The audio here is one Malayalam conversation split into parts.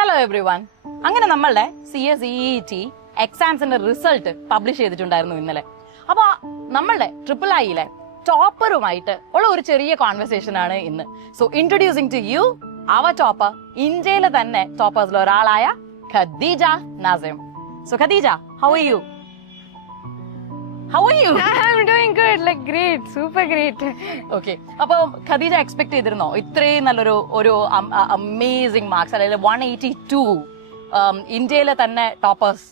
Hello every one. അങ്ങനെ നമ്മളുടെ CSEET എക്സാംസിന്റെ റിസൾട്ട് പബ്ലിഷ് ചെയ്തിട്ടുണ്ടായിരുന്നു ഇന്നലെ. അപ്പൊ നമ്മളുടെ IIIലെ ടോപ്പറുമായിട്ട് ഉള്ള ഒരു ചെറിയ കോൺവെർസേഷൻ ആണ് ഇന്ന്. So introducing to you our topper, ഇന്ത്യയിലെ തന്നെ ടോപ്പേഴ്സിൽ ഒരാളായ Khadija Nasim. So Khadija, how are you? How are you? I'm doing good, like great, super great. Okay. അപ്പൊ ഖദീജ എക്സ്പെക്ട് ചെയ്തിരുന്നോ ഇത്രയും നല്ലൊരു ഒരു അമേസിംഗ് മാർക്സ്, അതായത് 182 ഇന്ത്യയിലെ തന്നെ ടോപ്പേഴ്സ്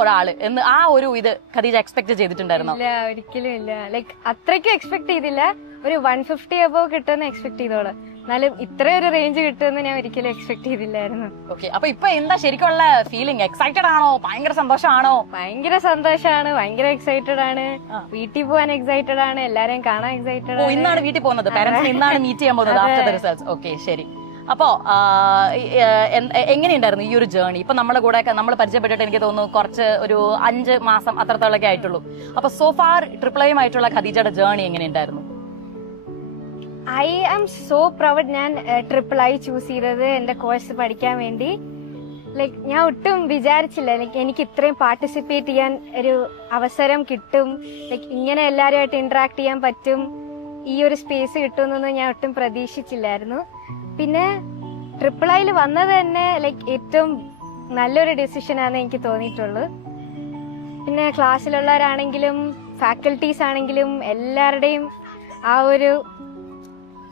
ഒരാള് എന്ന് ആ ഒരു ഇത് ഖദീജ എക്സ്പെക്ട് ചെയ്തിട്ടുണ്ടായിരുന്നോ? ഇല്ല, ഒരിക്കലും ഇല്ല. ലൈക്ക് അത്രയ്ക്ക് എക്സ്പെക്ട് ചെയ്തില്ല. ഒരു 150 above കിട്ടുമെന്ന് എക്സ്പെക്ട് ചെയ്തോളൂ. എന്നാലും ഇത്ര ഒരു റേഞ്ച് കിട്ടുമെന്ന് ഞാൻ ഒരിക്കലും എക്സ്പെക്ട് ചെയ്തില്ലായിരുന്നു. ഓക്കെ. അപ്പൊ ഇപ്പൊ എന്താ ശരിക്കുള്ള ഫീലിംഗ്? എക്സൈറ്റഡ് ആണോ? ഭയങ്കര സന്തോഷമാണോ? ഭയങ്കര സന്തോഷമാണ്, ഭയങ്കര എക്സൈറ്റഡ് ആണ്. വീട്ടിൽ പോകാൻ എക്സൈറ്റഡ് ആണ്, എല്ലാരെയും കാണാൻ എക്സൈറ്റഡ് ആണ്. ഇന്നാണ് വീട്ടിൽ പോകുന്നത്, പാരന്റ്സിനെ ഇന്നാണ് മീറ്റ് ചെയ്യാൻ പോകുന്നത് ആഫ്റ്റർ ദ റിസൾട്ട്സ്. ഓക്കെ, ശരി. അപ്പോ എങ്ങനെയുണ്ടായിരുന്നു ഈ ഒരു ജേർണി? ഇപ്പൊ നമ്മുടെ കൂടെ നമ്മൾ പരിചയപ്പെട്ടിട്ട് എനിക്ക് തോന്നുന്നു കുറച്ച് ഒരു 5 മാസം അത്രത്തോളൊക്കെ ആയിട്ടുള്ളൂ. അപ്പൊ സോ ഫാർ IIIയുമായിട്ടുള്ള ഖദീജയുടെ ജേർണി എങ്ങനെയുണ്ടായിരുന്നു? I am so proud. ഞാൻ III ചൂസ് ചെയ്തത് എന്റെ കോഴ്സ് പഠിക്കാൻ വേണ്ടി. ലൈക്ക് ഞാൻ ഒട്ടും വിചാരിച്ചില്ല ലൈക്ക് എനിക്ക് ഇത്രയും പാർട്ടിസിപ്പേറ്റ് ചെയ്യാൻ ഒരു അവസരം കിട്ടും, ലൈക്ക് ഇങ്ങനെ എല്ലാവരുമായിട്ട് ഇന്ററാക്ട് ചെയ്യാൻ പറ്റും, ഈ ഒരു സ്പേസ് കിട്ടുമെന്നൊന്നും ഞാൻ ഒട്ടും പ്രതീക്ഷിച്ചില്ലായിരുന്നു. പിന്നെ IIIയിൽ വന്നത് തന്നെ ലൈക്ക് ഏറ്റവും നല്ലൊരു ഡിസിഷനാണെന്ന് എനിക്ക് തോന്നിയിട്ടുള്ളൂ. പിന്നെ ക്ലാസ്സിലുള്ളവരാണെങ്കിലും ഫാക്കൽറ്റീസ് ആണെങ്കിലും എല്ലാവരുടെയും ആ ഒരു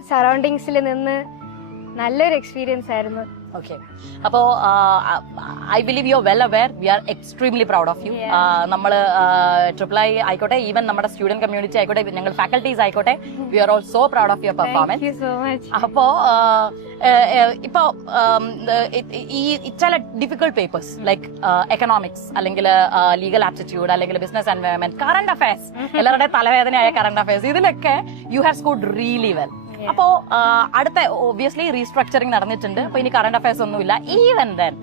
സറൗണ്ടിങ്സിൽ നിന്ന് നല്ലൊരു എക്സ്പീരിയൻസ് ആയിരുന്നു. ഓക്കെ. അപ്പോ I believe you are well aware, we are extremely proud of you. നമ്മള് III ആയിക്കോട്ടെ, ഈവൻ നമ്മുടെ സ്റ്റുഡന്റ് കമ്മ്യൂണിറ്റി ആയിക്കോട്ടെ, ഞങ്ങൾ ഫാക്കൽറ്റീസ് ആയിക്കോട്ടെ, we are all so proud of your performance. അപ്പോ ഇപ്പോ ഈ ചില ഡിഫിക്കൽട്ട് പേപ്പേഴ്സ് ലൈക്ക് എക്കണോമിക്സ് അല്ലെങ്കിൽ ലീഗൽ ആപ്റ്റിറ്റ്യൂഡ് അല്ലെങ്കിൽ ബിസിനസ് എൻവയോൺമെന്റ്, കറന്റ് അഫയേഴ്സ്, എല്ലാവരുടെ തലവേദനയായ കറന്റ് അഫയേഴ്സ്, ഇതിലൊക്കെ you have scored really well. അപ്പോ അടുത്ത ഒബ്വിയസ്ലി റീസ്ട്രക്ചറിങ് നടന്നിട്ടുണ്ട്. അപ്പൊ ഇനി കറന്റ് അഫയേഴ്സ് ഒന്നുമില്ല. ഈവൻ ദെൻ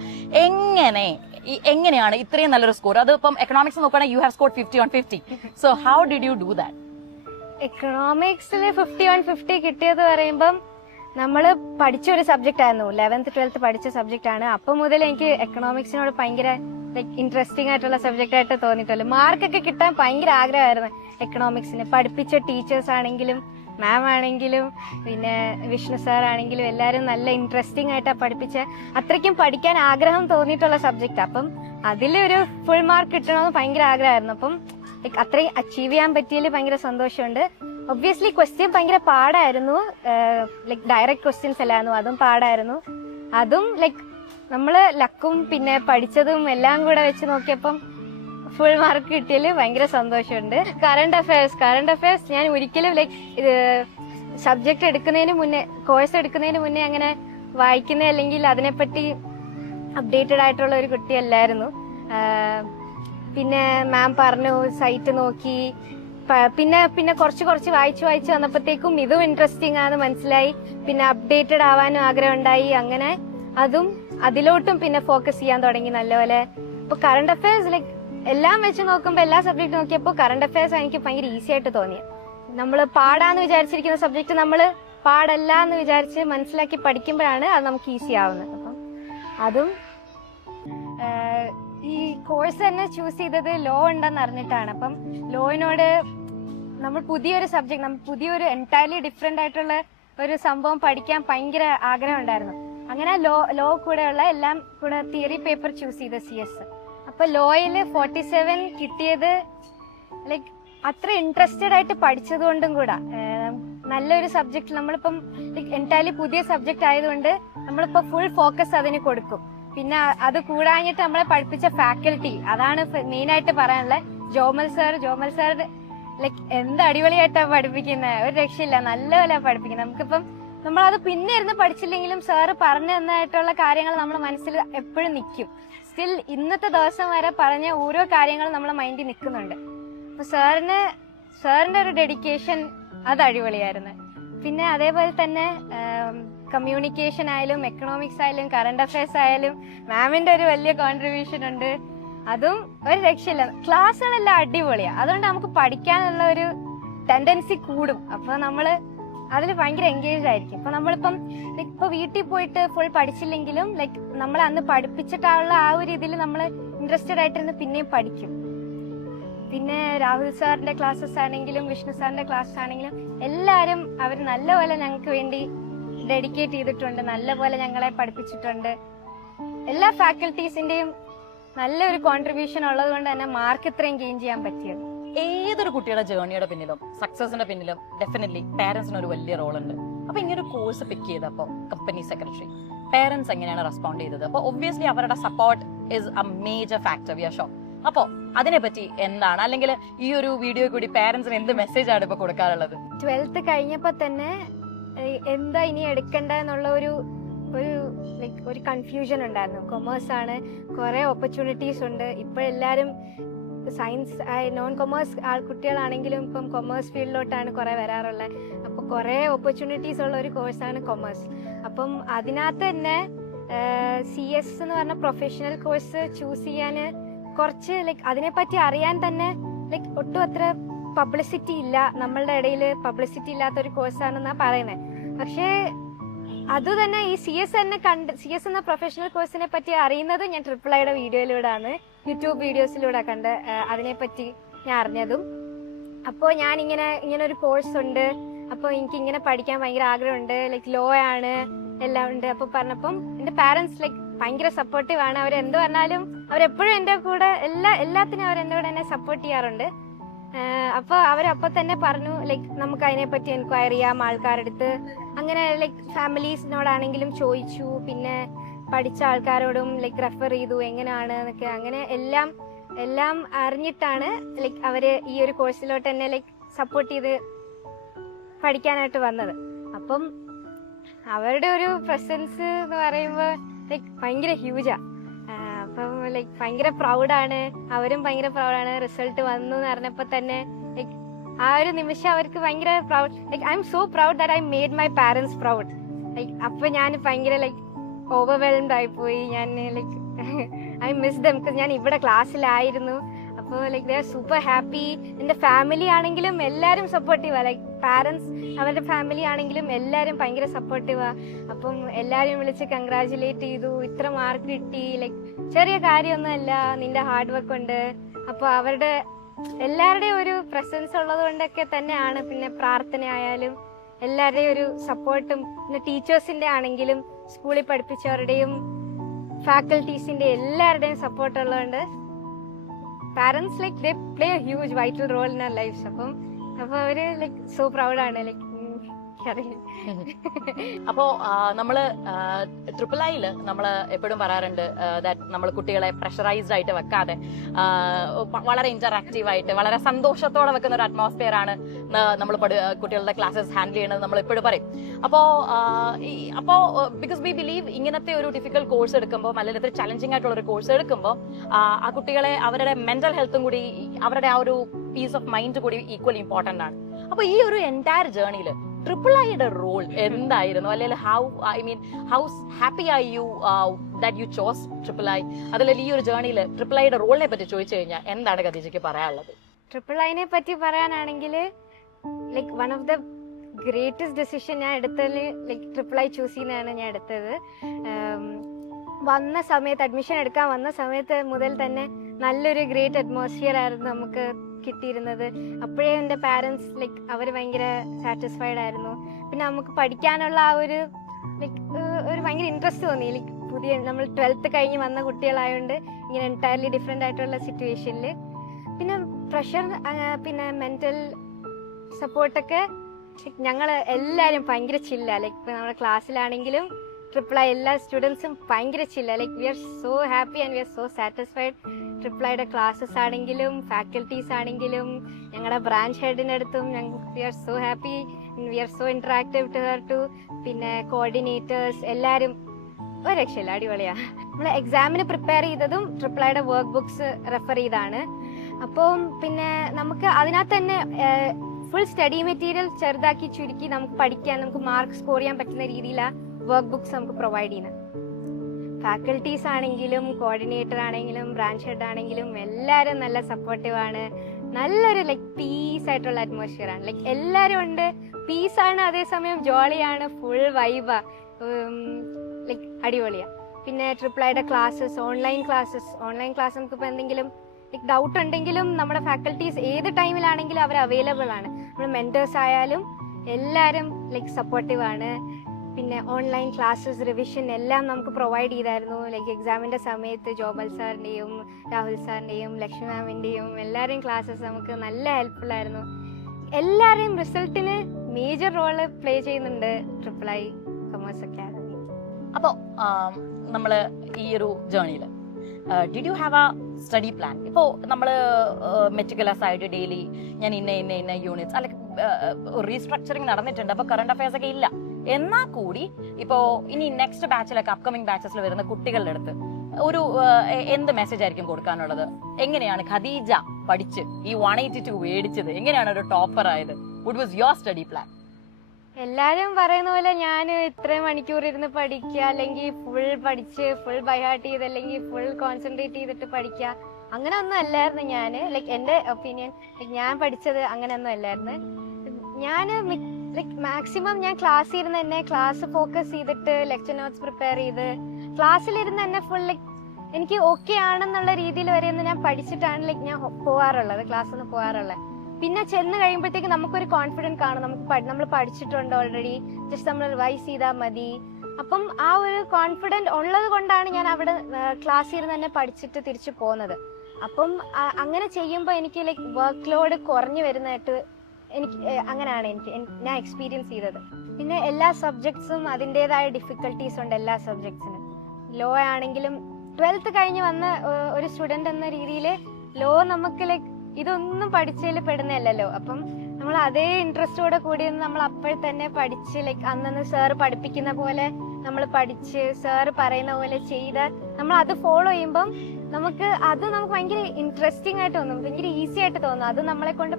എങ്ങനെയാണ് ഇത്രയും നല്ലൊരു സ്കോർ? അത് ഇപ്പം എക്കണോമിക്സ് നോക്കുകയാണെങ്കിൽ you have scored 50 on 50. So how did you do that? എക്കണോമിക്സിൽ 50 on 50 കിട്ടിയത് പറയുമ്പം നമ്മള് പഠിച്ച ഒരു സബ്ജക്റ്റ് ആയിരുന്നു, 11th 12th പഠിച്ച സബ്ജക്റ്റ് ആണ്. അപ്പം മുതൽ എനിക്ക് എക്കണോമിക്സിനോട് ഭയങ്കര ലൈക്ക് ഇൻട്രസ്റ്റിംഗ് ആയിട്ടുള്ള സബ്ജക്റ്റ് ആയിട്ട് തോന്നിയിട്ടുള്ളു. മാർക്കൊക്കെ കിട്ടാൻ ഭയങ്കര ആഗ്രഹമായിരുന്നു എക്കണോമിക്സിന്. പഠിപ്പിച്ച ടീച്ചേഴ്സ് ആണെങ്കിലും മാം ആണെങ്കിലും പിന്നെ വിഷ്ണു സാർ ആണെങ്കിലും എല്ലാവരും നല്ല ഇൻട്രസ്റ്റിംഗ് ആയിട്ടാണ് പഠിപ്പിച്ച. അത്രയ്ക്കും പഠിക്കാൻ ആഗ്രഹം തോന്നിയിട്ടുള്ള സബ്ജക്റ്റ്. അപ്പം അതിലൊരു ഫുൾ മാർക്ക് കിട്ടണമെന്ന് ഭയങ്കര ആഗ്രഹമായിരുന്നു. അപ്പം ലൈക്ക് അത്രയും അച്ചീവ് ചെയ്യാൻ പറ്റിയതിൽ ഭയങ്കര സന്തോഷമുണ്ട്. ഒബ്വിയസ്ലി ക്വസ്റ്റ്യൻ ഭയങ്കര പാടായിരുന്നു, ലൈക്ക് ഡയറക്റ്റ് ക്വസ്റ്റ്യൻസ് അല്ലായിരുന്നു, അതും പാടായിരുന്നു. അതും ലൈക്ക് നമ്മള് ലക്കും പിന്നെ പഠിച്ചതും എല്ലാം കൂടെ വെച്ച് നോക്കിയപ്പം ഫുൾ മാർക്ക് കിട്ടിയതിൽ ഭയങ്കര സന്തോഷമുണ്ട്. കറണ്ട് അഫയേഴ്സ് ഞാൻ ഒരിക്കലും ലൈക്ക് ഇത് സബ്ജക്ട് എടുക്കുന്നതിന് മുന്നേ, കോഴ്സ് എടുക്കുന്നതിന് മുന്നേ അങ്ങനെ വായിക്കുന്ന അല്ലെങ്കിൽ അതിനെപ്പറ്റി അപ്ഡേറ്റഡ് ആയിട്ടുള്ള ഒരു കുട്ടിയല്ലായിരുന്നു. പിന്നെ മാം പറഞ്ഞു, സൈറ്റ് നോക്കി, പിന്നെ കുറച്ച് വായിച്ചു വന്നപ്പോഴത്തേക്കും ഇതും ഇൻട്രസ്റ്റിംഗ് ആണെന്ന് മനസ്സിലായി. പിന്നെ അപ്ഡേറ്റഡ് ആവാനും ആഗ്രഹം ഉണ്ടായി. അങ്ങനെ അതിലോട്ടും പിന്നെ ഫോക്കസ് ചെയ്യാൻ തുടങ്ങി നല്ലപോലെ. ഇപ്പൊ കറണ്ട് അഫയേഴ്സ് ലൈക്ക് എല്ലാം വെച്ച് നോക്കുമ്പോൾ, എല്ലാ സബ്ജക്ട് നോക്കിയപ്പോൾ കറണ്ട് അഫയേഴ്സ് എനിക്ക് ഭയങ്കര ഈസി ആയിട്ട് തോന്നി. നമ്മൾ പാടാന്ന് വിചാരിച്ചിരിക്കുന്ന സബ്ജക്ട് നമ്മൾ പാടല്ല എന്ന് വിചാരിച്ച് മനസ്സിലാക്കി പഠിക്കുമ്പോഴാണ് അത് നമുക്ക് ഈസി ആവുന്നത്. അപ്പം അതും ഈ കോഴ്സ് തന്നെ ചൂസ് ചെയ്തത് ലോ ഉണ്ടെന്ന് അറിഞ്ഞിട്ടാണ്. അപ്പം ലോയിനോട് നമ്മൾ പുതിയൊരു എൻറ്റയർലി ഡിഫറെന്റ് ആയിട്ടുള്ള ഒരു സംഭവം പഠിക്കാൻ ഭയങ്കര ആഗ്രഹം ഉണ്ടായിരുന്നു. അങ്ങനെ ലോ കൂടെയുള്ള എല്ലാം കൂടെ തിയറി പേപ്പർ ചൂസ് ചെയ്ത CS. അപ്പൊ ലോയില് 47 കിട്ടിയത് ലൈക്ക് അത്ര ഇൻട്രസ്റ്റഡ് ആയിട്ട് പഠിച്ചത് കൊണ്ടും കൂടെ. നല്ലൊരു സബ്ജക്ട് നമ്മളിപ്പം ലൈക്ക് എൻറ്റയർലി പുതിയ സബ്ജക്ട് ആയതുകൊണ്ട് നമ്മളിപ്പോ ഫുൾ ഫോക്കസ് അതിന് കൊടുക്കും. പിന്നെ അത് കൂടാഞ്ഞിട്ട് നമ്മളെ പഠിപ്പിച്ച ഫാക്കൽറ്റി, അതാണ് മെയിൻ ആയിട്ട് പറയാനുള്ളത്. ജോമൽ സാർ ലൈക്ക് എന്ത് അടിപൊളിയായിട്ടാണ് പഠിപ്പിക്കുന്നത്, ഒരു രക്ഷയില്ല, നല്ലപോലെ പഠിപ്പിക്കുന്നത്. നമുക്കിപ്പം നമ്മളത് പിന്നെ ഇരുന്ന് പഠിച്ചില്ലെങ്കിലും സാറ് പറഞ്ഞു തന്നായിട്ടുള്ള കാര്യങ്ങൾ നമ്മുടെ മനസ്സിൽ എപ്പോഴും നിൽക്കും. സ്റ്റിൽ ഇന്നത്തെ ദിവസം വരെ പറഞ്ഞ ഓരോ കാര്യങ്ങളും നമ്മളെ മൈൻഡിൽ നിൽക്കുന്നുണ്ട്. അപ്പൊ സാറിന്റെ ഒരു ഡെഡിക്കേഷൻ അത് അടിപൊളിയായിരുന്നു. പിന്നെ അതേപോലെ തന്നെ കമ്മ്യൂണിക്കേഷൻ ആയാലും എക്കണോമിക്സ് ആയാലും കറണ്ട് അഫയേഴ്സ് ആയാലും മാമിന്റെ ഒരു വലിയ കോൺട്രിബ്യൂഷൻ ഉണ്ട്. അതും ഒരു രക്ഷയില്ല. ക്ലാസ്സുകളെല്ലാം അടിപൊളിയാണ്. അതുകൊണ്ട് നമുക്ക് പഠിക്കാനുള്ള ഒരു ടെൻഡൻസി കൂടും. അപ്പൊ നമ്മള് അതിൽ ഭയങ്കര എൻഗേജ്ഡ് ആയിരിക്കും. ഇപ്പൊ നമ്മളിപ്പം ലൈക് ഇപ്പൊ വീട്ടിൽ പോയിട്ട് ഫുൾ പഠിച്ചില്ലെങ്കിലും ലൈക് നമ്മൾ അന്ന് പഠിപ്പിച്ചിട്ടുള്ള ആ ഒരു ഇതിൽ നമ്മൾ ഇൻട്രസ്റ്റഡ് ആയിട്ടിരുന്ന് പിന്നെയും പഠിക്കും. പിന്നെ രാഹുൽ സാറിന്റെ ക്ലാസ്സസ് ആണെങ്കിലും വിഷ്ണു സാറിന്റെ ക്ലാസ്സസ് ആണെങ്കിലും എല്ലാരും അവർ നല്ലപോലെ ഞങ്ങൾക്ക് വേണ്ടി ഡെഡിക്കേറ്റ് ചെയ്തിട്ടുണ്ട്, നല്ലപോലെ ഞങ്ങളെ പഠിപ്പിച്ചിട്ടുണ്ട്. എല്ലാ ഫാക്കൽറ്റീസിന്റെയും നല്ലൊരു കോൺട്രിബ്യൂഷൻ ഉള്ളത് കൊണ്ട് തന്നെ മാർക്ക് ഇത്രയും ഗെയിൻ ചെയ്യാൻ പറ്റിയത്. ഏതൊരു കുട്ടിയുടെ ജേർണിയുടെ പിന്നിലും സക്സസിന്റെ പിന്നിലും ഡെഫിനറ്റ്ലി പേരൻസിന് ഒരു വലിയ റോൾ ഉണ്ട്. അപ്പൊ ഇങ്ങനെ ഒരു കോഴ്സ് പിക്ക് ചെയ്തപ്പോ കമ്പനി സെക്രട്ടറി പേരൻസ് എങ്ങനെയാണ് റെസ്പോണ്ട് ചെയ്തത്? അപ്പൊ ഒബ്വിയസ്ലി അവരുടെ support is a major factor, we are sure. അപ്പോ അതിനെപ്പറ്റി എന്താണ്, അല്ലെങ്കിൽ ഈ ഒരു വീഡിയോ കൂടി പേരൻസിന് എന്ത് മെസ്സേജ് ആണ് ഇപ്പൊ കൊടുക്കാറുള്ളത്? 12th കഴിഞ്ഞപ്പോ തന്നെ എന്താ ഇനി എടുക്കണ്ടെന്നുള്ള ഒരു കൺഫ്യൂഷൻ ഉണ്ടായിരുന്നു. കൊമേഴ്സ് ആണ്, കുറെ ഓപ്പർച്യൂണിറ്റീസ് ഉണ്ട്. ഇപ്പോഴെല്ലാരും സയൻസ് നോൺ കൊമേഴ്സ് കുട്ടികളാണെങ്കിലും ഇപ്പം കൊമേഴ്സ് ഫീൽഡിലോട്ടാണ് കുറെ വരാറുള്ളത്. അപ്പൊ കുറെ ഓപ്പർച്യൂണിറ്റീസ് ഉള്ള ഒരു കോഴ്സാണ് കൊമേഴ്സ്. അപ്പം അതിനകത്ത് തന്നെ CS എന്ന് പറഞ്ഞ പ്രൊഫഷണൽ കോഴ്സ് ചൂസ് ചെയ്യാന് കുറച്ച് ലൈക് അതിനെപ്പറ്റി അറിയാൻ തന്നെ ലൈക് ഒട്ടും അത്ര പബ്ലിസിറ്റി ഇല്ല, നമ്മളുടെ ഇടയിൽ പബ്ലിസിറ്റി ഇല്ലാത്ത ഒരു കോഴ്സാണെന്നാ പറയുന്നത്. പക്ഷേ അത് തന്നെ ഈ CS എന്ന പ്രൊഫഷണൽ കോഴ്സിനെ പറ്റി അറിയുന്നത് ഞാൻ IIIയുടെ വീഡിയോയിലൂടെയാണ്, യൂട്യൂബ് വീഡിയോസിലൂടെ കണ്ട് അതിനെപ്പറ്റി ഞാൻ അറിഞ്ഞതും. അപ്പോൾ ഞാൻ ഇങ്ങനെ ഒരു കോഴ്സ് ഉണ്ട്, അപ്പോൾ എനിക്ക് ഇങ്ങനെ പഠിക്കാൻ ഭയങ്കര ആഗ്രഹമുണ്ട്, ലൈക് ലോ ആണ് എല്ലാം ഉണ്ട്. അപ്പൊ പറഞ്ഞപ്പം എന്റെ പാരന്റ്സ് ലൈക് ഭയങ്കര സപ്പോർട്ടീവ് ആണ്. അവർ എന്ത് പറഞ്ഞാലും അവരെപ്പോഴും എന്റെ കൂടെ എല്ലാത്തിനും അവർ എന്റെ കൂടെ എന്നെ സപ്പോർട്ട് ചെയ്യാറുണ്ട്. അപ്പൊ അവരപ്പൊ തന്നെ പറഞ്ഞു ലൈക് നമുക്ക് അതിനെപ്പറ്റി എൻക്വയറി ചെയ്യാം ആൾക്കാരെടുത്ത്. അങ്ങനെ ലൈക് ഫാമിലീസിനോടാണെങ്കിലും ചോദിച്ചു, പിന്നെ പഠിച്ച ആൾക്കാരോടും ലൈക് റെഫർ ചെയ്തു എങ്ങനെയാണ് എന്നൊക്കെ. അങ്ങനെ എല്ലാം അറിഞ്ഞിട്ടാണ് ലൈക് അവര് ഈ ഒരു കോഴ്സിലോട്ട് എന്നെ ലൈക് സപ്പോർട്ട് ചെയ്ത് പഠിക്കാനായിട്ട് വന്നത്. അപ്പം അവരുടെ ഒരു പ്രസൻസ് എന്ന് പറയുമ്പോൾ ലൈക് ഭയങ്കര ഹ്യൂജാ. അപ്പം ലൈക് ഭയങ്കര പ്രൗഡാണ്, അവരും ഭയങ്കര പ്രൗഡാണ്. റിസൾട്ട് വന്നു എന്ന് അറിഞ്ഞപ്പോ തന്നെ ലൈക് ആ ഒരു നിമിഷം അവർക്ക് ഭയങ്കര proud. Like I M so proud that I made my parents proud. Like അപ്പൊ ഞാൻ ഭയങ്കര ലൈക് ഓവർവെൽംഡ് ആയിപ്പോയി. ഞാൻ like I miss dum, because ഞാൻ ഇവിടെ ക്ലാസ്സിലായിരുന്നു. അപ്പോൾ like they are super happy. എന്റെ ഫാമിലി ആണെങ്കിലും എല്ലാവരും സപ്പോർട്ടീവാ, ലൈക് പാരന്റ്സ് അവരുടെ ഫാമിലി ആണെങ്കിലും എല്ലാവരും ഭയങ്കര സപ്പോർട്ടീവാ. അപ്പം എല്ലാവരും വിളിച്ച് കൺഗ്രാജുലേറ്റ് ചെയ്തു, ഇത്ര മാർക്ക് കിട്ടി, ലൈക് ചെറിയ കാര്യമൊന്നുമല്ല, നിന്റെ ഹാർഡ് വർക്ക് ഉണ്ട്. അപ്പൊ അവരുടെ എല്ലാവരുടെയും ഒരു പ്രസൻസ് ഉള്ളത് കൊണ്ടൊക്കെ തന്നെയാണ്. പിന്നെ പ്രാർത്ഥന ആയാലും എല്ലാവരുടെയും ഒരു സപ്പോർട്ടും, പിന്നെ ടീച്ചേഴ്സിന്റെ ആണെങ്കിലും സ്കൂളിൽ പഠിപ്പിച്ചവരുടെയും ഫാക്കൽറ്റീസിന്റെ എല്ലാവരുടെയും സപ്പോർട്ട് ഉള്ളതുകൊണ്ട് parents like they play a huge vital role in our lives. അപ്പൊ അവര് ലൈക് സോ പ്രൗഡാണ്. ലൈക് അപ്പോ നമ്മള് IIIല് നമ്മള് എപ്പോഴും പറയാറുണ്ട് ദാറ്റ് നമ്മൾ കുട്ടികളെ പ്രഷറൈസ്ഡ് ആയിട്ട് വെക്കാതെ വളരെ ഇന്ററാക്റ്റീവ് ആയിട്ട് വളരെ സന്തോഷത്തോടെ വെക്കുന്ന ഒരു അറ്റ്മോസ്ഫിയർ ആണ് നമ്മൾ കുട്ടികളുടെ ക്ലാസ്സസ് ഹാൻഡിൽ ചെയ്യണത് നമ്മൾ എപ്പോഴും പറയും. അപ്പോ ബിക്കോസ് വി ബിലീവ് ഇങ്ങനത്തെ ഒരു ഡിഫിക്കൽട്ട് കോഴ്സ് എടുക്കുമ്പോൾ അല്ലെങ്കിൽ ഇത്ര ചലഞ്ചിങ് ആയിട്ടുള്ള ഒരു കോഴ്സ് എടുക്കുമ്പോൾ ആ കുട്ടികളെ അവരുടെ മെന്റൽ ഹെൽത്തും കൂടി അവരുടെ ആ ഒരു പീസ് ഓഫ് മൈൻഡ് കൂടി ഈക്വലി ഇമ്പോർട്ടന്റ് ആണ്. അപ്പൊ ഈ ഒരു എൻറ്റയർ ജേർണിയില് IIIയുടെ റോൾ എന്തായിരുന്നു, അല്ലെങ്കിൽ how happy are you that you chose III? അതല്ലെങ്കിൽ ഈ ഒരു ജേർണിയിൽ IIIയുടെ റോളിനെ പറ്റി ചോദിച്ചു കഴിഞ്ഞാൽ എന്താണ് ഖദീജയ്ക്ക് പറയാനുള്ളത്? IIIനെ പറ്റി പറയാനാണെങ്കിൽ like one of the greatest decision ഞാൻ എടുത്തതിൽ ലൈക് III ചൂസ് ചെയ്യുന്നതാണ് ഞാൻ എടുത്തത്. വന്ന സമയത്ത് അഡ്മിഷൻ എടുക്കാൻ വന്ന സമയത്ത് മുതൽ തന്നെ നല്ലൊരു ഗ്രേറ്റ് അറ്റ്മോസ്ഫിയർ ആയിരുന്നു നമുക്ക് കിട്ടിയിരുന്നത്. അപ്പോഴേ എൻ്റെ പാരൻസ് ലൈക് അവർ ഭയങ്കര സാറ്റിസ്ഫൈഡ് ആയിരുന്നു. പിന്നെ നമുക്ക് പഠിക്കാനുള്ള ആ ഒരു ലൈക് ഒരു ഭയങ്കര ഇൻട്രസ്റ്റ് തോന്നി. ലൈക് പുതിയ നമ്മൾ 12th കഴിഞ്ഞ് വന്ന കുട്ടികളായതുകൊണ്ട് ഇങ്ങനെ എൻറ്റയർലി ഡിഫറെൻ്റ് ആയിട്ടുള്ള സിറ്റുവേഷനിൽ പിന്നെ പ്രഷർ പിന്നെ മെൻ്റൽ സപ്പോർട്ടൊക്കെ ഞങ്ങൾ എല്ലാവരും ഭയങ്കര ചില്ല. ലൈക് ഇപ്പോൾ നമ്മുടെ ക്ലാസ്സിലാണെങ്കിലും III എല്ലാ സ്റ്റുഡൻസും ഭയങ്കര ചില്ല. Like we are so happy and we are so satisfied. IIIയുടെ ക്ലാസ്സസ് ആണെങ്കിലും ഫാക്കൽറ്റീസ് ആണെങ്കിലും ഞങ്ങളുടെ ബ്രാഞ്ച് ഹെഡിൻ്റെ അടുത്തും we are so happy, we are so interactive to her too. പിന്നെ കോർഡിനേറ്റേഴ്സ് എല്ലാവരും ഒരു രക്ഷയില്ല, അടിപൊളിയാ. നമ്മൾ എക്സാമിന് പ്രിപ്പയർ ചെയ്തതും IIIയുടെ വർക്ക് ബുക്സ് റെഫർ ചെയ്താണ്. അപ്പം പിന്നെ നമുക്ക് അതിനകത്ത് തന്നെ ഫുൾ സ്റ്റഡി മെറ്റീരിയൽ ചെറുതാക്കി ചുരുക്കി നമുക്ക് പഠിക്കാൻ, നമുക്ക് മാർക്ക് സ്കോർ ചെയ്യാൻ പറ്റുന്ന രീതിയിലാണ് വർക്ക് ബുക്സ് നമുക്ക് പ്രൊവൈഡ് ചെയ്യുന്നത്. ഫാക്കൽറ്റീസ് ആണെങ്കിലും കോർഡിനേറ്റർ ആണെങ്കിലും ബ്രാഞ്ച് ഹെഡ് ആണെങ്കിലും എല്ലാവരും നല്ല സപ്പോർട്ടീവാണ്. നല്ലൊരു ലൈക് പീസ് ആയിട്ടുള്ള അറ്റ്മോസ്ഫിയർ ആണ്. ലൈക് എല്ലാരും ഉണ്ട്, പീസ് ആണ്, അതേസമയം ജോളിയാണ്, ഫുൾ വൈബാ, ലൈക് അടിപൊളിയാ. പിന്നെ ട്രിപ്പിൾ ക്ലാസ്സസ്, ഓൺലൈൻ ക്ലാസ് നമുക്കിപ്പോൾ എന്തെങ്കിലും ലൈക് ഡൗട്ട് ഉണ്ടെങ്കിലും നമ്മുടെ ഫാക്കൽറ്റീസ് ഏത് ടൈമിലാണെങ്കിലും അവർ അവൈലബിൾ ആണ്. നമ്മൾ മെന്റേഴ്സ് ആയാലും എല്ലാവരും ലൈക് സപ്പോർട്ടീവ് ആണ്. പിന്നെ ഓൺലൈൻ ക്ലാസ്സസ്, റിവിഷൻ എല്ലാം നമുക്ക് പ്രൊവൈഡ് ചെയ്തായിരുന്നു. ലൈക്ക് എക്സാമിന്റെ സമയത്ത് ജോബൽ സാറിന്റെയും രാഹുൽ സാറിന്റെയും ലക്ഷ്മി മാമിന്റെയും എല്ലാവരെയും ക്ലാസ്സസ് നമുക്ക് നല്ല ഹെൽപ്ഫുൾ ആയിരുന്നു. എല്ലാവരെയും റിസൾട്ടിന് മേജർ റോള് പ്ലേ ചെയ്യുന്നുണ്ട് ട്രിപ്പിൾ കൊമേഴ്സ് അക്കാദമി. അപ്പോൾ നമ്മൾ ഈ ഒരു ജേർണിയിൽ did you have a study plan? ഇപ്പോൾ നമ്മൾ മെറ്റിക്കുലസ് ആയിട്ട് ഡെയിലി ഞാൻ ഇന്ന യൂണിറ്റ്സ് അല്ലെങ്കിൽ റീസ്ട്രക്ചറിങ് നടന്നിട്ടുണ്ട്, അപ്പോൾ കറണ്ട് അഫയേഴ്സ് ഒക്കെ ഇല്ല. എന്നാൽ കൂടി ഇപ്പോ ഇനി നെക്സ്റ്റ് ബാച്ചിലൊക്കെ അപ്കമിങ് ബാച്ചസിൽ വരുന്ന കുട്ടികളുടെ അടുത്ത് ഒരു എന്ത് മെസ്സേജ് ആയിരിക്കും കൊടുക്കാനുള്ളത്? എങ്ങനെയാണ് ഖദീജ പഠിച്ച് ഈ 182 മേടിച്ചത്? എങ്ങനെയാണ് ഒരു ടോപ്പർ ആയത്? What was your study plan? എല്ലാരും പറയുന്ന പോലെ ഞാൻ ഇത്രയും മണിക്കൂർ ഇരുന്ന് പഠിക്കുക, അല്ലെങ്കിൽ ഫുൾ പഠിച്ച് ഫുൾ ബൈഹാർട്ട് ചെയ്ത്, അല്ലെങ്കിൽ ഫുൾ കോൺസെൻട്രേറ്റ് ചെയ്തിട്ട് പഠിക്കുക, അങ്ങനെ ഒന്നും അല്ലായിരുന്നു ഞാൻ. ലൈക്ക് എന്റെ ഒപ്പീനിയൻ, ഞാൻ പഠിച്ചത് അങ്ങനെ ഒന്നും അല്ലായിരുന്നു. ഞാൻ ലൈക്ക് മാക്സിമം ഞാൻ ക്ലാസ്സിൽ ഇരുന്ന് തന്നെ ക്ലാസ് ഫോക്കസ് ചെയ്തിട്ട് ലെക്ചർ നോട്ട്സ് പ്രിപ്പയർ ചെയ്ത് ക്ലാസ്സിലിരുന്ന് തന്നെ ഫുൾ ലൈക്ക് എനിക്ക് ഓക്കെ ആണെന്നുള്ള രീതിയിൽ വരെ ഒന്ന് ഞാൻ പഠിച്ചിട്ടാണ് ലൈക്ക് ഞാൻ പോവാറുള്ളത്, ക്ലാസ്സിൽ നിന്ന് പോവാറുള്ളത്. പിന്നെ ചെന്ന് കഴിയുമ്പോഴത്തേക്ക് നമുക്കൊരു കോൺഫിഡൻസ് കാണും, നമ്മൾ പഠിച്ചിട്ടുണ്ട് ഓൾറെഡി, ജസ്റ്റ് നമ്മൾ റിവൈസ് ചെയ്താൽ മതി. അപ്പം ആ ഒരു കോൺഫിഡൻസ് ഉള്ളത് കൊണ്ടാണ് ഞാൻ അവിടെ ക്ലാസ്സിൽ ഇരുന്ന് തന്നെ പഠിച്ചിട്ട് തിരിച്ചു പോകുന്നത്. അപ്പം അങ്ങനെ ചെയ്യുമ്പോൾ എനിക്ക് ലൈക്ക് വർക്ക് ലോഡ് കുറഞ്ഞു വരുന്നതായിട്ട് എനിക്ക് അങ്ങനെയാണ് ഞാൻ എക്സ്പീരിയൻസ് ചെയ്തത്. പിന്നെ എല്ലാ സബ്ജക്ട്സും അതിൻ്റെതായ ഡിഫിക്കൽട്ടീസ് ഉണ്ട് എല്ലാ സബ്ജക്ട്സിനും. ലോ ആണെങ്കിലും 12th കഴിഞ്ഞ് വന്ന ഒരു സ്റ്റുഡന്റ് എന്ന രീതിയിൽ ലോ നമുക്ക് ലൈക്ക് ഇതൊന്നും പഠിച്ചതിൽ പെടുന്നതല്ലല്ലോ. അപ്പം നമ്മൾ അതേ ഇൻട്രസ്റ്റോടെ കൂടി നമ്മൾ അപ്പോൾ തന്നെ പഠിച്ച് ലൈക്ക് അന്നന്ന് സാറ് പഠിപ്പിക്കുന്ന പോലെ നമ്മൾ പഠിച്ച് സാറ് പറയുന്ന പോലെ ചെയ്ത് നമ്മൾ അത് ഫോളോ ചെയ്യുമ്പം നമുക്ക് ഭയങ്കര ഇൻട്രസ്റ്റിംഗ് ആയിട്ട് തോന്നും, ഭയങ്കര ഈസി ആയിട്ട് തോന്നും. അത് നമ്മളെ കൊണ്ട്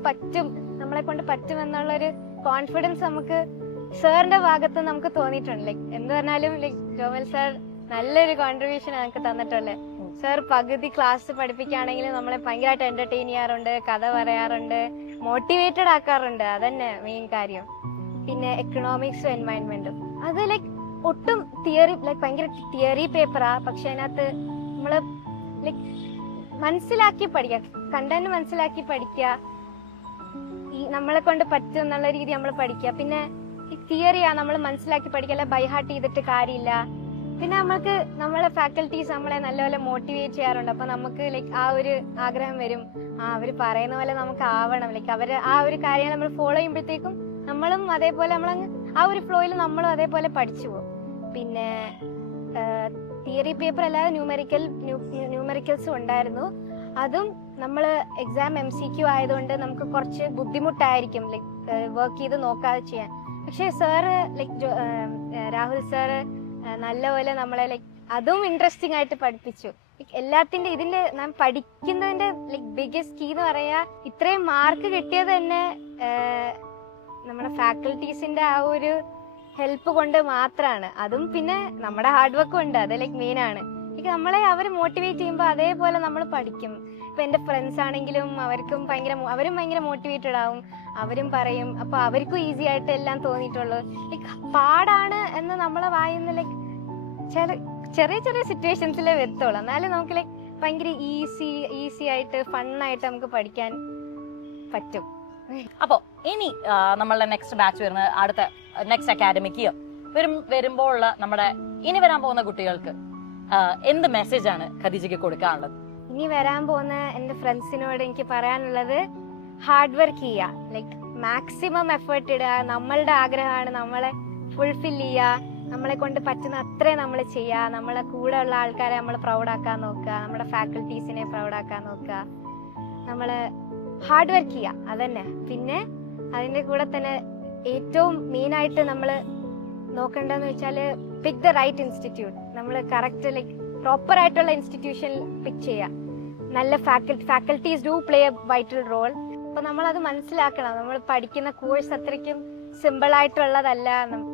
പറ്റും എന്നുള്ളൊരു കോൺഫിഡൻസ് നമുക്ക് സാറിന്റെ ഭാഗത്ത് നമുക്ക് തോന്നിയിട്ടുണ്ട്. ലൈക്ക് എന്ത് പറഞ്ഞാലും ലൈക്ക് ജോമൽ സാർ നല്ലൊരു കോൺട്രിബ്യൂഷൻ നമുക്ക് തന്നിട്ടുള്ളത്. സാർ പകുതി ക്ലാസ് പഠിപ്പിക്കുകയാണെങ്കിലും നമ്മളെ ഭയങ്കരമായിട്ട് എന്റർടൈൻ ചെയ്യാറുണ്ട്, കഥ പറയാറുണ്ട്, മോട്ടിവേറ്റഡ് ആക്കാറുണ്ട്. അതന്നെ മെയിൻ കാര്യം. പിന്നെ എക്കണോമിക്സും എൻവയൺമെന്റും അത് ലൈക്ക് ഒട്ടും തിയറി ലൈക്ക് ഭയങ്കര തിയറി പേപ്പറാ, പക്ഷെ അതിനകത്ത് നമ്മള് ലൈക്ക് മനസ്സിലാക്കി പഠിക്കുക, കണ്ടന്റ് മനസ്സിലാക്കി പഠിക്കുക, ഈ നമ്മളെ കൊണ്ട് പറ്റും എന്നുള്ള രീതി നമ്മൾ പഠിക്കുക. പിന്നെ ഈ തിയറിയാ നമ്മൾ മനസ്സിലാക്കി പഠിക്കല്ല, ബൈഹാർട്ട് ചെയ്തിട്ട് കാര്യമില്ല. പിന്നെ നമ്മൾക്ക് നമ്മളെ ഫാക്കൽറ്റീസ് നമ്മളെ നല്ലപോലെ മോട്ടിവേറ്റ് ചെയ്യാറുണ്ട്. അപ്പൊ നമുക്ക് ലൈക്ക് ആ ഒരു ആഗ്രഹം വരും, അവര് പറയുന്ന പോലെ നമുക്ക് ആവണം, ലൈക്ക് അവര് ആ ഒരു കാര്യം നമ്മൾ ഫോളോ ചെയ്യുമ്പോഴത്തേക്കും നമ്മളും അതേപോലെ നമ്മളങ്ങ് ആ ഒരു ഫ്ലോയിൽ നമ്മളും അതേപോലെ പഠിച്ചു പോകും. പിന്നെ തിയറി പേപ്പർ അല്ലാതെ ന്യൂമെറിക്കൽസും ഉണ്ടായിരുന്നു. അതും നമ്മൾ എക്സാം MCQ ആയതുകൊണ്ട് നമുക്ക് കുറച്ച് ബുദ്ധിമുട്ടായിരിക്കും ലൈക്ക് വർക്ക് ചെയ്ത് നോക്കാതെ ചെയ്യാൻ. പക്ഷെ സാറ് ലൈക്ക് രാഹുൽ സാറ് നല്ലപോലെ നമ്മളെ ലൈക്ക് അതും ഇൻട്രസ്റ്റിംഗ് ആയിട്ട് പഠിപ്പിച്ചു. എല്ലാത്തിന്റെ ഇതിന്റെ ഞാൻ പഠിക്കുന്നതിന്റെ ലൈക്ക് ബിഗ്ഗസ്റ്റ് കീ എന്ന് പറയാ ഇത്രയും മാർക്ക് കിട്ടിയത് തന്നെ നമ്മുടെ ഫാക്കൽറ്റീസിന്റെ ആ ഒരു ഹെൽപ്പ് കൊണ്ട് മാത്രമാണ്. അതും പിന്നെ നമ്മുടെ ഹാർഡ് വർക്കും ഉണ്ട്, അത് ലൈക്ക് മെയിൻ ആണ്. നമ്മളെ അവർ മോട്ടിവേറ്റ് ചെയ്യുമ്പോൾ അതേപോലെ നമ്മൾ പഠിക്കും. ഇപ്പൊ എന്റെ ഫ്രണ്ട്സ് ആണെങ്കിലും അവരും ഭയങ്കര മോട്ടിവേറ്റഡ് ആവും, അവരും പറയും. അപ്പൊ അവർക്കും ഈസി ആയിട്ട് എല്ലാം തോന്നിയിട്ടുള്ളൂ. ലൈക്ക് പാടാണ് എന്ന് നമ്മളെ വായുന്ന ലൈക്ക് ചെറിയ ചെറിയ സിറ്റുവേഷൻസിലേ വരത്തുള്ളൂ. എന്നാലും നമുക്ക് ലൈക്ക് ഭയങ്കര ഈസി ആയിട്ട് ഫണ്ണായിട്ട് നമുക്ക് പഠിക്കാൻ പറ്റും. അപ്പോ ഇനി നമ്മളുടെ നെക്സ്റ്റ് ബാച്ച് വരുന്ന അടുത്ത നെക്സ്റ്റ് അക്കാഡമിക് ഇയർ വരുമ്പോൾ നമ്മുടെ ഇനി വരാൻ പോകുന്ന കുട്ടികൾക്ക് എന്ത് മെസ്സേജ് ആണ് ഖദീജയ്ക്ക് കൊടുക്കാനുള്ളത്? ഇനി വരാൻ പോകുന്ന എന്റെ ഫ്രണ്ട്സിനോട് എനിക്ക് പറയാനുള്ളത് ഹാർഡ് വർക്ക് ചെയ്യുക, ലൈക്ക് മാക്സിമം എഫേർട്ട് ഇടുക. നമ്മളുടെ ആഗ്രഹമാണ്, നമ്മളെ ഫുൾഫിൽ ചെയ്യുക, നമ്മളെ കൊണ്ട് പറ്റുന്ന അത്രയും നമ്മൾ ചെയ്യുക. നമ്മളെ കൂടെ ഉള്ള ആൾക്കാരെ നമ്മൾ പ്രൗഡാക്കാൻ നോക്കുക, നമ്മുടെ ഫാക്കൽറ്റീസിനെ പ്രൗഡാക്കാൻ നോക്കുക. നമ്മള് ഹാർഡ് വർക്ക് ചെയ്യുക, അതന്നെ. പിന്നെ അതിന്റെ കൂടെ തന്നെ ഏറ്റവും മെയിൻ ആയിട്ട് നമ്മൾ നോക്കേണ്ടതെന്ന് വെച്ചാല് പിക്ക് ദ റൈറ്റ് ഇൻസ്റ്റിറ്റ്യൂട്ട്. നമ്മൾ കറക്റ്റ് ലൈക്ക് പ്രോപ്പർ ആയിട്ടുള്ള ഇൻസ്റ്റിറ്റ്യൂഷൻ പിക്ക് ചെയ്യുക. നല്ല faculties do play a vital role. അപ്പൊ നമ്മൾ അത് മനസ്സിലാക്കണം. നമ്മൾ പഠിക്കുന്ന കോഴ്സ് അത്രയ്ക്കും സിമ്പിൾ ആയിട്ടുള്ളതല്ല,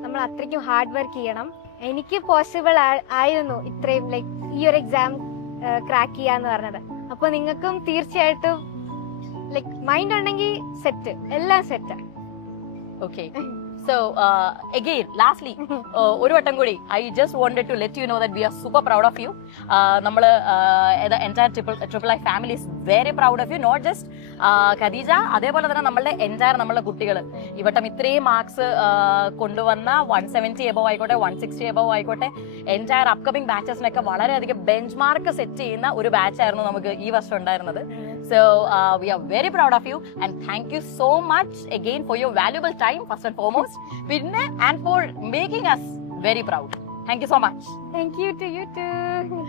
നമ്മൾ അത്രയ്ക്കും ഹാർഡ് വർക്ക് ചെയ്യണം. എനിക്ക് പോസിബിൾ ആയിരുന്നു ഇത്രയും ലൈക്ക് ഈ ഒരു എക്സാം ക്രാക്ക് ചെയ്യാന്ന് പറഞ്ഞത്. അപ്പൊ നിങ്ങൾക്കും തീർച്ചയായിട്ടും ലൈക് മൈൻഡ് ഉണ്ടെങ്കിൽ സെറ്റ്, എല്ലാം set. Okay. So, again, lastly, ഒരു വട്ടം കൂടി, I just wanted to let you know that we are super proud of you. നമ്മള് the entire Triple I family is very proud of you. Not just Khadija, അതേപോലെ തന്നെ നമ്മളുടെ നമ്മളുടെ കുട്ടികൾ ഈ വട്ടം ഇത്രയും മാർക്സ് കൊണ്ടുവന്ന 170 എബവ് ആയിക്കോട്ടെ 160 എബവ് ആയിക്കോട്ടെ എൻറ്റയർ അപ്കമിംഗ് ബാച്ചസിനൊക്കെ വളരെയധികം ബെഞ്ച് മാർക്ക് സെറ്റ് ചെയ്യുന്ന ഒരു ബാച്ച് ആയിരുന്നു നമുക്ക് ഈ വർഷം ഉണ്ടായിരുന്നത്. So we are very proud of you and thank you so much again for your valuable time first and foremost, പിന്നെ and for making us very proud. Thank you so much. Thank you to you too.